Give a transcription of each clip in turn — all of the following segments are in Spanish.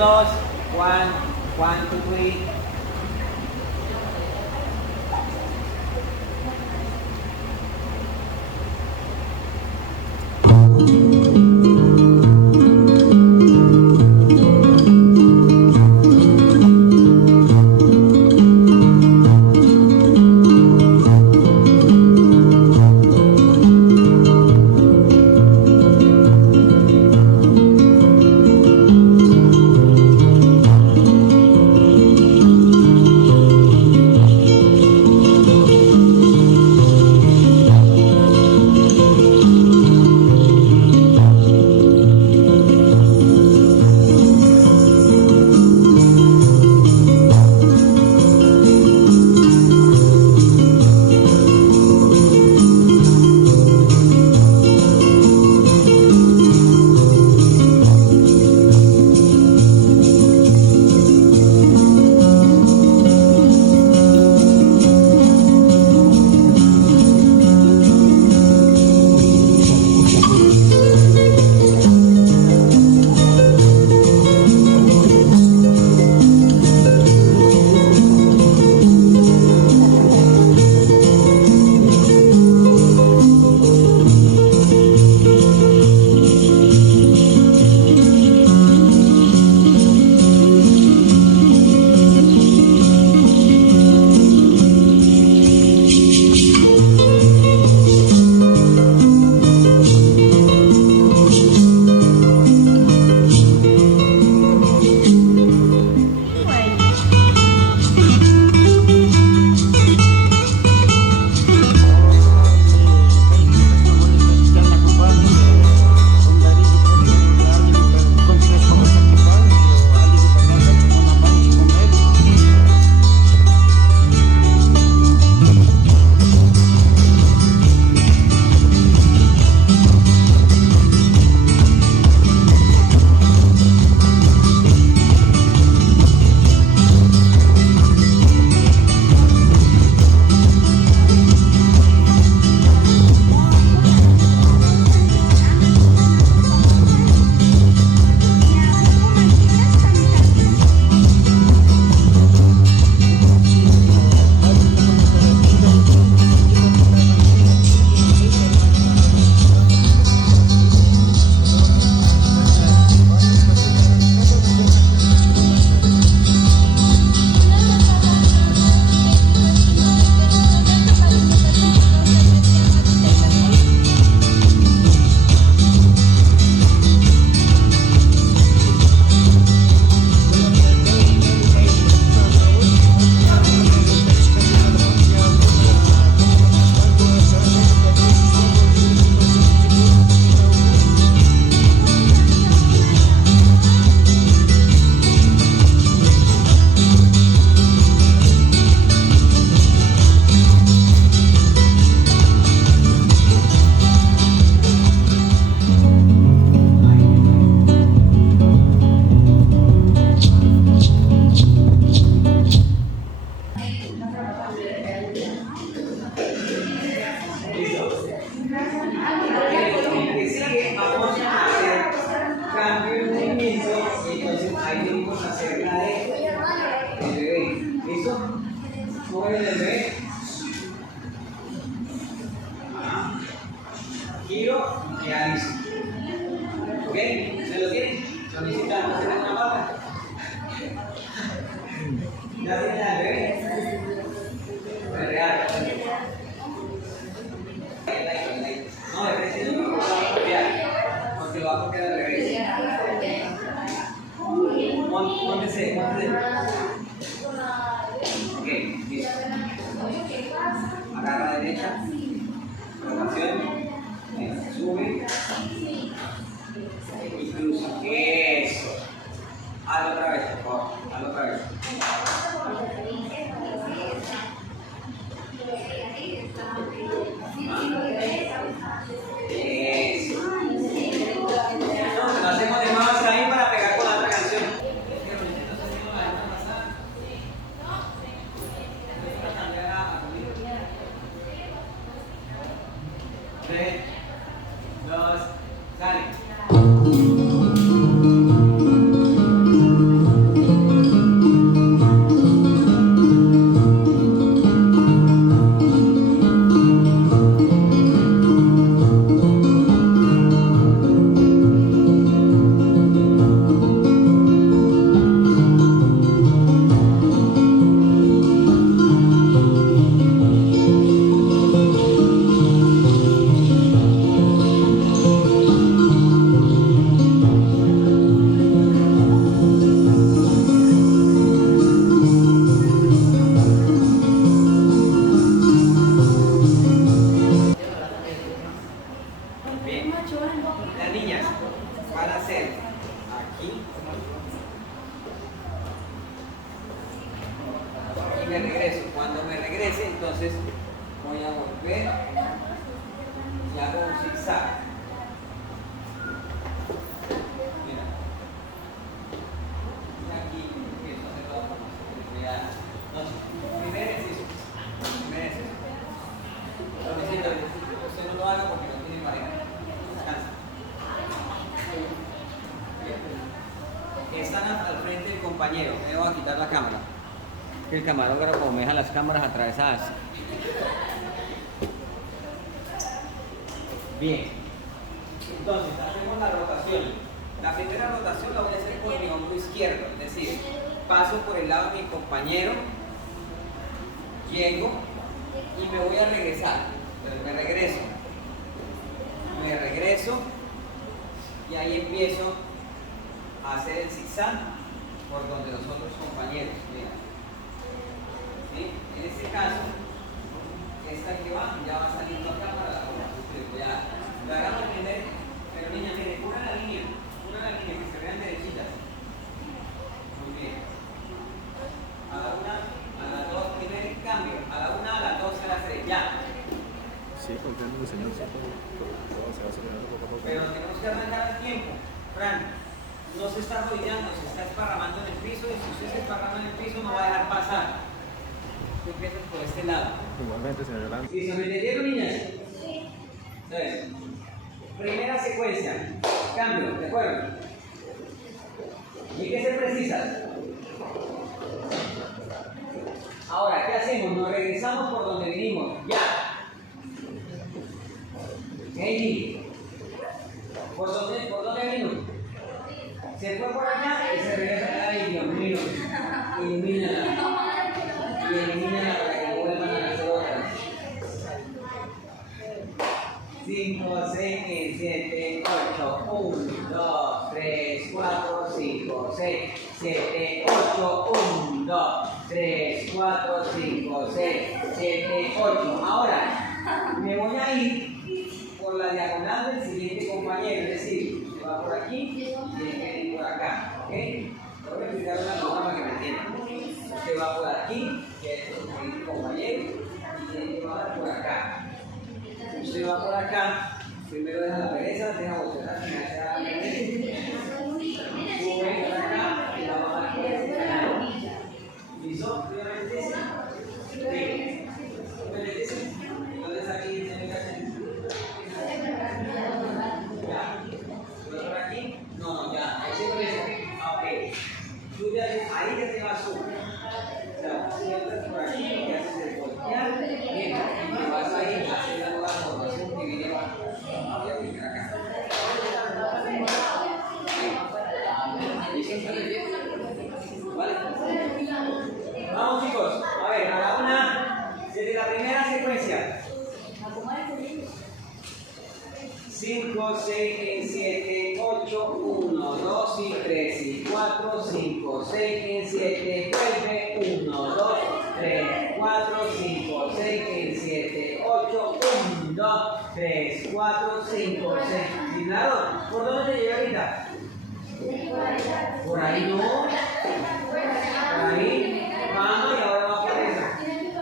2, 1, 1, 2, 3. Giro y analizo. ¿Ok? ¿Me lo tienen? Solicitan hacer una barra. ¿Ya tienen al bebé? Real. No, de frente no lo va a copiar. Porque lo va a copiar al revés. Póntese. Ok, listo. Agarra a la derecha. Rotación. Sube. Y cruza. Eso. Hazlo otra vez, por favor. Hazlo otra vez. Eso. Lo hacemos de más ahí para pegar con la otra canción. 3, 2, sale. entonces voy a volver y hago un zigzag. Mira. Y aquí empiezo a hacer todo. Primer ejercicio. Usted no lo haga porque no tiene pareja. Descansa. Están al frente del compañero. Me voy a quitar la cámara. El camarógrafo, como me deja las cámaras atravesadas. Bien. Entonces, hacemos la rotación. La primera rotación la voy a hacer con mi hombro izquierdo. Es decir, paso por el lado de mi compañero, llego y me voy a regresar. Entonces me regreso y ahí empiezo a hacer el zigzag por donde los otros compañeros. Mira. ¿Sí? En este caso, esta que va ya va saliendo acá para la forma. Ya la hagamos primero, pero niña, miren, una la línea, que se vean derechitas. Muy bien. A la una, a las dos, primer cambio. A la una, a las dos, a las tres, ya. Sí, porque el señor se va acelerando poco a poco. Pero tenemos que arrancar al tiempo. Fran, no se está arrodillando, se está esparramando en el piso, y si usted se esparrama en el piso no va a dejar pasar. Tú empiezas por este lado. Igualmente, señor Yolanda. ¿Listo? ¿Me entendieron, niñas? Sí. Entonces, primera secuencia. Cambio, ¿de acuerdo? ¿Y qué se precisa? Ahora, ¿qué hacemos? Nos regresamos por donde vinimos. Ya. Hey, ¿por dónde vino? Se fue por allá y se regresa. Ay, Dios mío. Elimínala. Y elimínala para que vuelvan a hacer otras. 5, 6, 7, 8. 1, 2, 3, 4, 5, 6, 7, 8. 1, 2, 3, 4, 5, 6, 7, 8. Ahora me voy a ir por la diagonal del siguiente compañero, es decir, se va por aquí y tiene que ir por acá, ¿ok? Voy a explicar una cosa para que me entiendan. Usted va por aquí, que es el siguiente compañero, y tiene que bajar por acá. Usted va por acá, primero deja la pereza, deja bocetar, sube por acá y la va a bajar por este canal. ¿Listo? ¿Primeramente ese? Bien. ¿Primeramente ese? Entonces aquí se me cae. Ya. ¿Por aquí? No, ya. Ese por eso. Ok. Tú ya, ahí ya te vas tú. O sea, si entras por aquí, lo que haces es voltear. Bien. Y vas ahí, haces la nueva formación que viene abajo. Voy a aplicar acá. ¿Vale? Vamos, chicos. A ver, a la una, desde la primera secuencia. 5, 6, 7, 8, 1, 2 y 3 y 4, 5, 6, 7, vuelve, 1, 2, 3, 4, 5, 6, 7, 8, 1, 2, 3, 4, 5, 6. ¿Sí, claro? ¿Por dónde te llevé ahorita? Por ahí no. Por ahí. Vamos y ahora vamos por esa.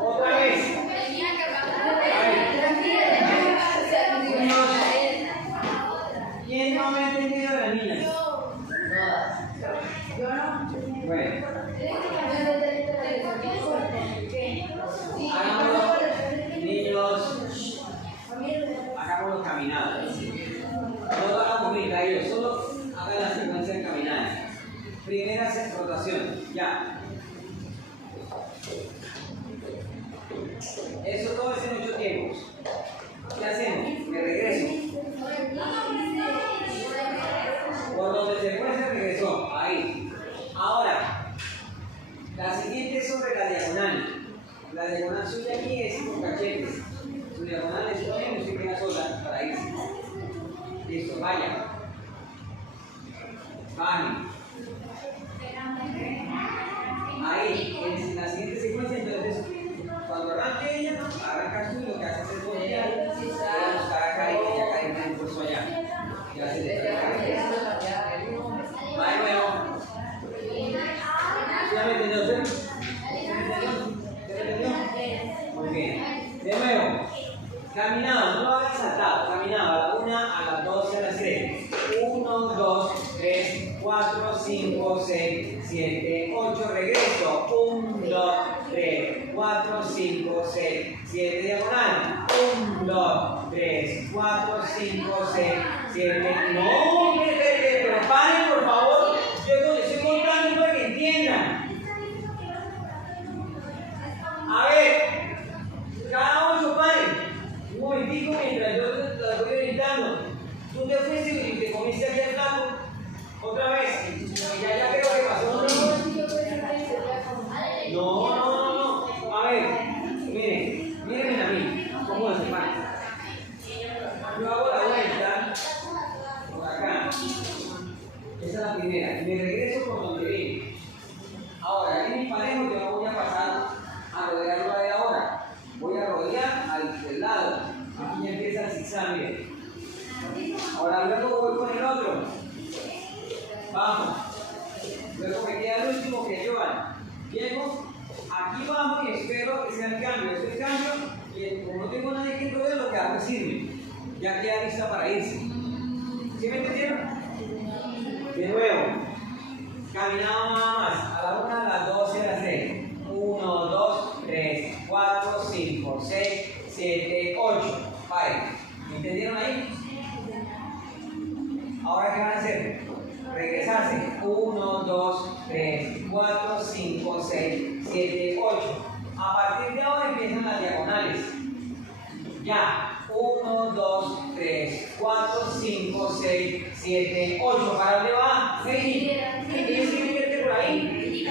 Otra vez. ¿Quién no me ha entendido de las niñas? Yo no. Bueno. Hagámoslo, niños. Hagámoslo caminadas. No lo hagamos muy caídos, solo hagan la secuencia de caminadas. Primera rotación, ya. Eso todo es en 8 tiempos. ¿Qué hacemos? Me regreso. Por donde se fue se regresó. Ahí. Ahora, la siguiente es sobre la diagonal. La diagonal suya aquí es con cachetes. Su diagonal es lo mismo, usted queda sola para irse. Listo, vaya. Baje. Ahí, en la siguiente secuencia, entonces, cuando arranque ella, arranca tú y lo que hace es voltear, buscar acá y ella acá. 7, 8, regreso. 1, 2, 3, 4, 5, 6, 7, diagonal. 1, 2, 3, 4, 5, 6, 7. No, pero paren, por favor. Yo estoy contando para que entiendan. A ver, cada 8 paren. Un momentico mientras yo te voy orientando. Tú te fuiste y te comiste aquí al flaco otra vez. Ya creo que pasó otra vez. No. A ver, miren a mí. ¿Cómo se pasa? Yo hago la vuelta por acá. Esa es la primera. Y me regreso por donde vine. Ahora, en mi parejo yo no voy a pasar a rodearlo de ahora. Voy a rodear al lado. Aquí ya empieza el zigzag, miren. Ahora luego voy con el otro. Vamos. Luego me queda el último que llevan. Llego, aquí vamos y espero que sea el cambio. Es el cambio y como no tengo nadie que rodee, lo que hago es irme. Ya queda lista para irse. ¿Sí me entendieron? De nuevo. Caminamos nada más. A la 1, a las 2 y a las 3. 1, 2, 3, 4, 5, 6, 7, 8. Vale. ¿Me entendieron ahí? Ahora, ¿qué van a hacer? Regresarse. 1, 2, 3, 4, 5, 6, 7, 8. A partir de ahora empiezan las diagonales. Ya. 1, 2, 3, 4, 5, 6, 7, 8. ¿Para dónde va? ¿Tienes que meterte por ahí?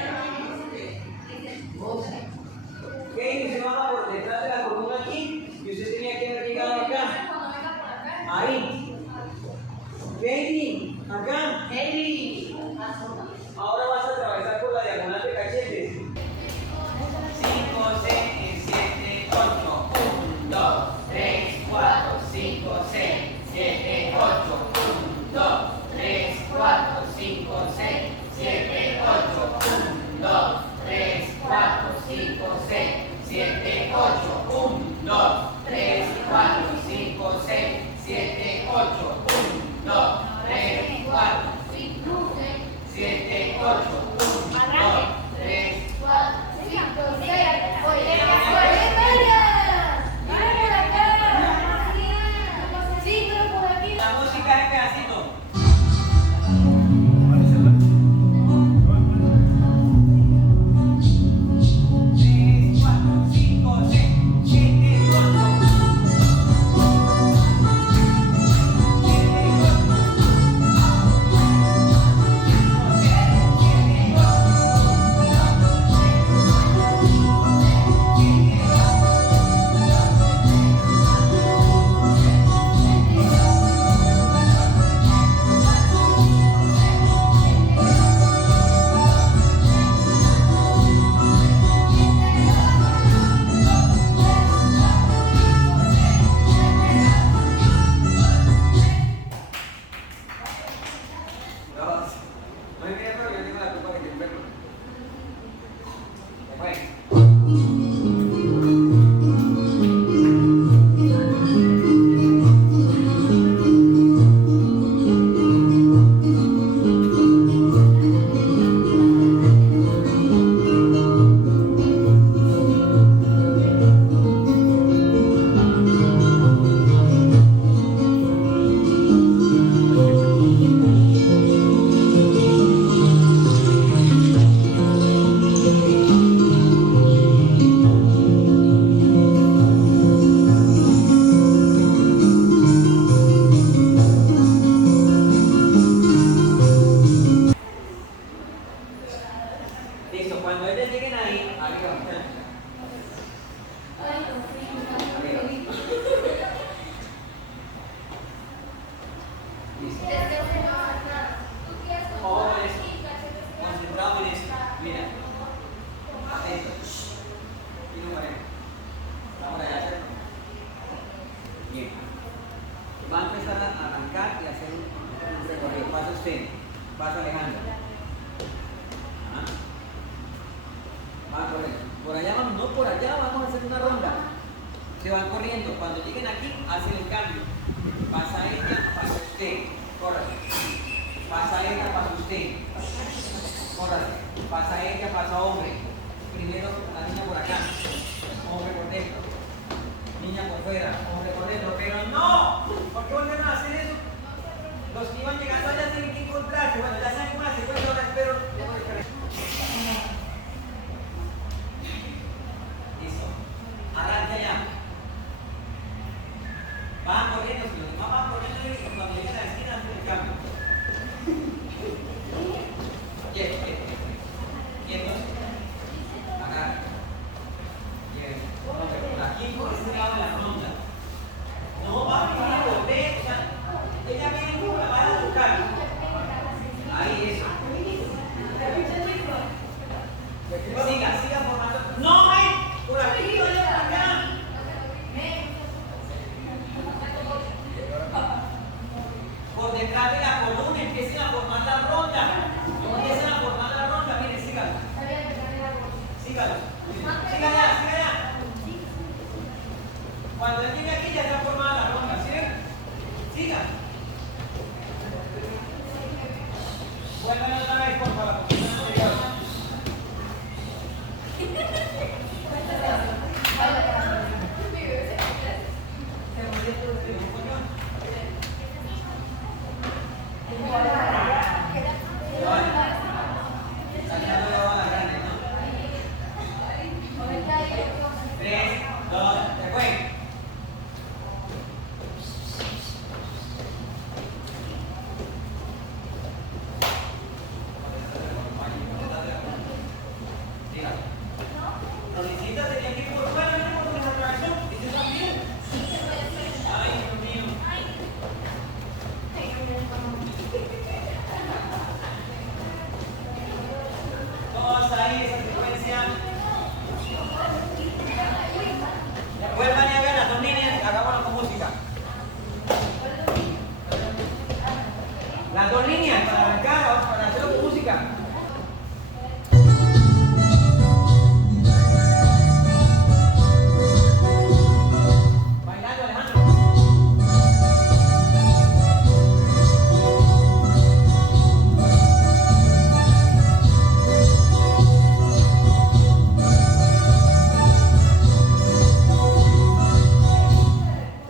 Ok, usted va por detrás de la columna aquí y usted tenía que haber llegado acá. Ahí. Baby, acá. Ahora vas a atravesar por la diagonal de cachetes. 5, 6, 7, 8. 1, 2, 3, 4, 5, 6, 7, 8. 1, 2, 3, 4, 5, 6, 7, 8. 1, 2, 3, 4, 5, 6, 7, 8. 1, 2, 3, 4, 5, 6, 7, 8. 1, 2, 3, 4, 5, 6, 7, 8. 1, 2, 3, 4, 5, 6. La música es pedacito. 3, 4, 5, 6, 7, 8. No hay miedo, yo tengo la culpa que te enfermo. Bueno. Listo, cuando ellos lleguen ahí, arriba. Arriba. Listo. Ojo con esto. Concentrado en esto. Mira. Atento. Y no paremos. Estamos allá, ¿cierto? Bien. Va a empezar a arrancar y hacer un recorrido. Pasa usted. Pasa Alejandro. Va a correr. Por allá vamos, no por allá, vamos a hacer una ronda. Se van corriendo. Cuando lleguen aquí, hacen el cambio. Pasa ella, pasa usted. Córrale. Pasa ella, pasa usted. Córrale. Pasa ella, pasa hombre. Primero la niña por acá, hombre por dentro. Niña por fuera, hombre por dentro. Pero no, ¿por qué volvieron a hacer eso? Los que iban llegando allá tienen que encontrarse. Bueno, ya saben más, después ahora espero. Listo. Arranca ya. Van corriendo, si los demás van corriendo y cuando lleguen a la esquina hacen el cambio. Quieto, quieto, quieto. Quieto. Agarra. Bien. Aquí por este lado de la ronda. No va a venir a volver. O sea, ella viene como la va a buscar. Ahí, eso. Siga, siga formando. No, por aquí, vaya por acá. Por detrás de la columna empiecen a formar la ronda. Empiecen a formar la ronda. Miren, sígalo. Sígalo. Siga allá, siga allá. Cuando él llegue aquí ya está formada la ronda, ¿sí ven? Siga. Vuelvan otra vez, por favor. Vuelvan y hagan las dos líneas, hagámoslo con música. Las dos líneas para arrancar, para hacerlo con música. Bailando, Alejandro.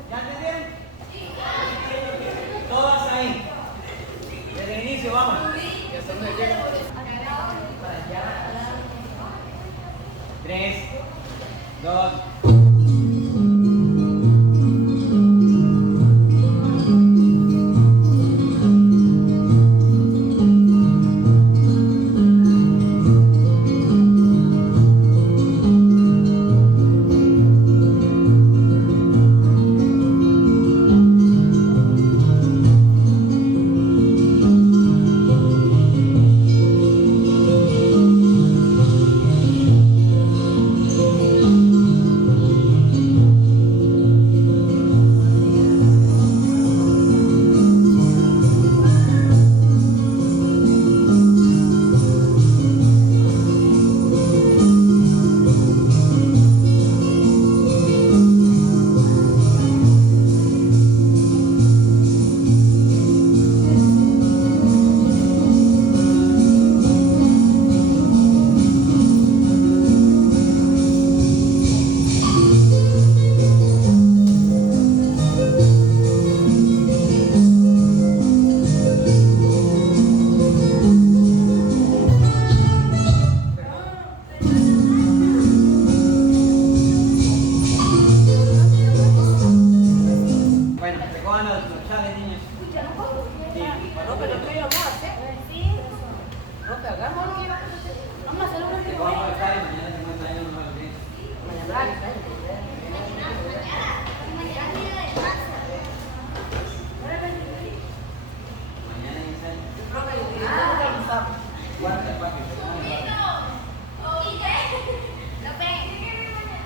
¿Ya entendieron? Todas ahí. Desde el inicio, vamos. ¿Y hasta dónde llega? 3, 2. Bueno, recojan los chales, niños.